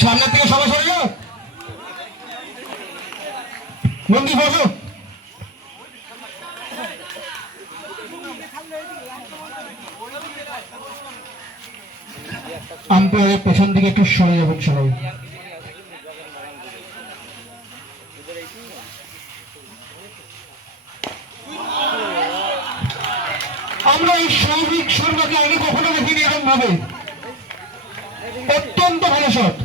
সামনের থেকে সবাই সরে যাও, বন্ধু বসো। আম্পায়ারের পেছন দিকে একটু সরে যাবেন সবাই। আমরা এই সৌভিক শর্মাকে আগে কখনো দেখিনি এরকম ভাবে, অত্যন্ত ভালো শট।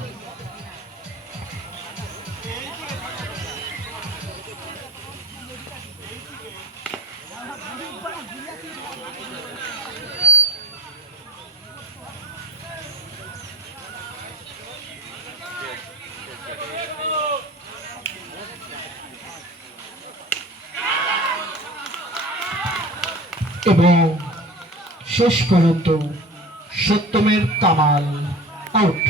এবং শেষ পর্যন্ত সত্যমের কামাল আউট।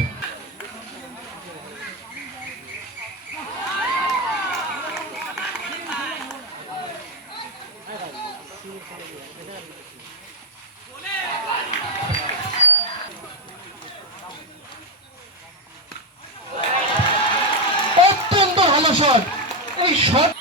অত্যন্ত ভালো শট, এই শট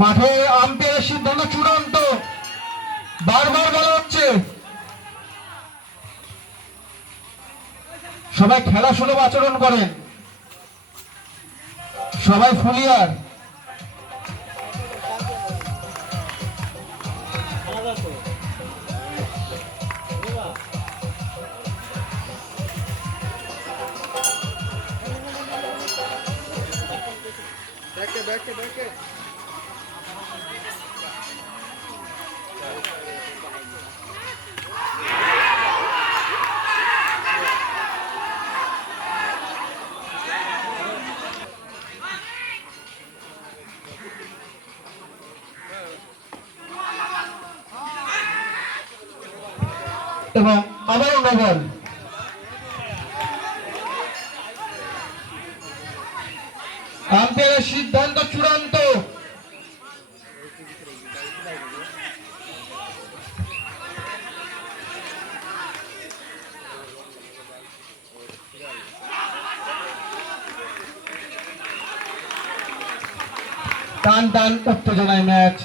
মাঠে আম্পায়ারের সিদ্ধান্ত চূড়ান্ত, বারবার বলা হচ্ছে সবাই খেলা সুলভ আচরণ করেন, সবাই ফুলিয়ার। এবং আবারও নবল, আম্পায়ারের সিদ্ধান্ত চূড়ান্ত। টান টান উত্তেজনায় ম্যাচ।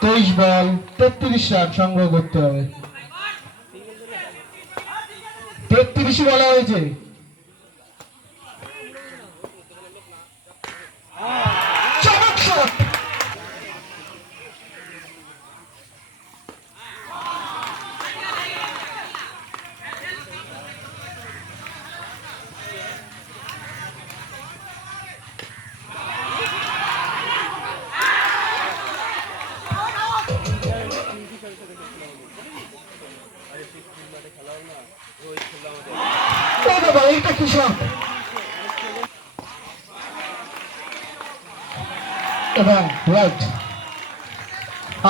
তেইশ বল 33 রান সংগ্রহ করতে হবে, 33 বলা হয়েছে। চমক শট, এইটা কি শট। এবং রাইট,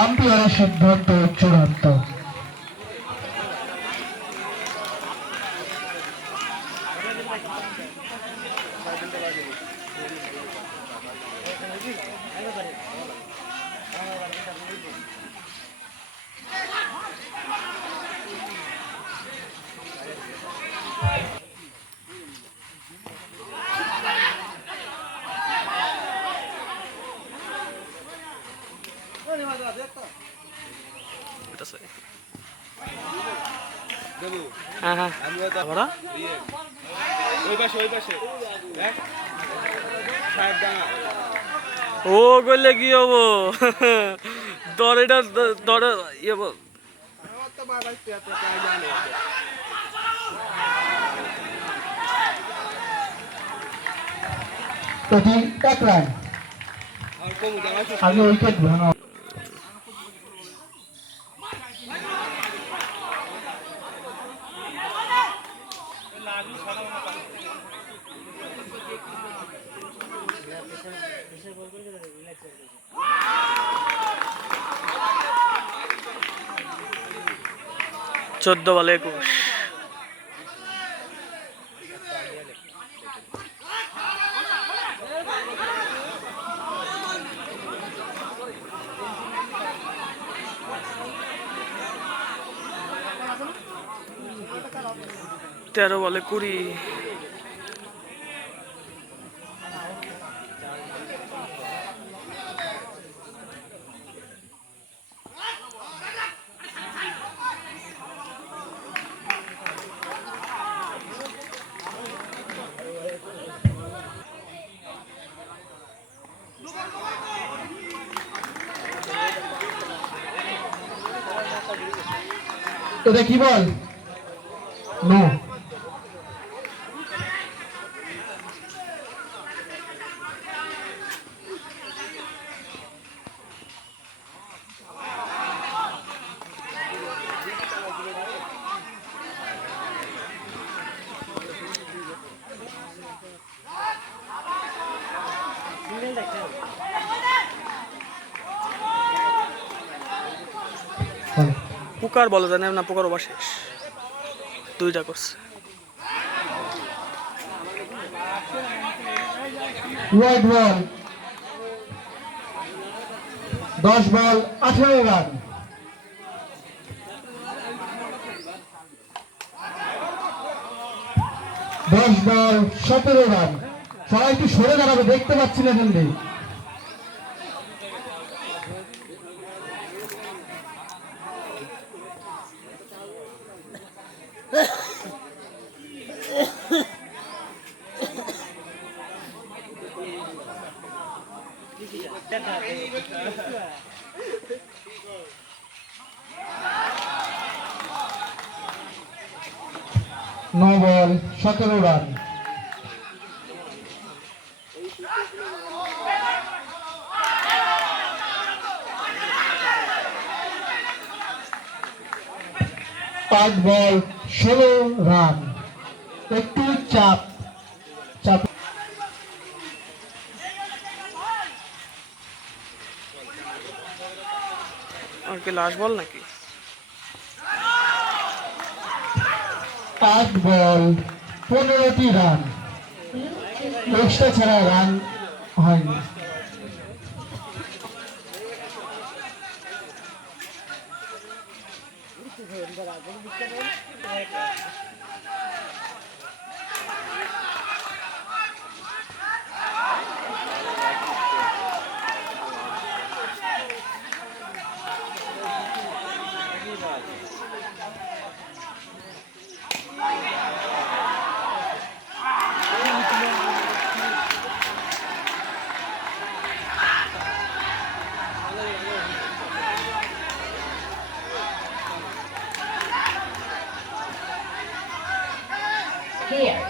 আম্পায়ারের সিদ্ধান্ত চূড়ান্ত। হ্যাঁ হ্যাঁ ওই পাশে ও করলে কি হবো? তোর এটা তোর ইয়ে এটি 1 রান। আগে উইকেট ভাঙা। চোদ্দ বলে 21। তেরো বলে 20। এটা কি বল? নো। পুকার বলে জানে না, পুকার ওভার শেষ। 2টা করছে। Wide ball. 10 ball 18 run. 10 ball 17 run. সবাই একটু সরে দাঁড়াবে, দেখতে পাচ্ছি না কিন্তু। No ball 17 run. पांच बॉल 16 রান। একটু চাপ চাপ। আর কি লাস্ট বল নাকি? 8 বল 15টি রান। এক্সট্রা ছাড়া রান হয়নি। Here.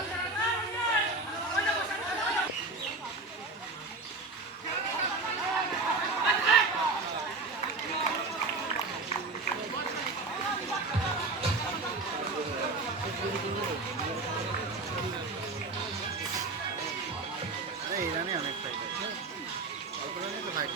এই রানে অনেক ফাইট আছে, অল্প রানে তো ফাইট।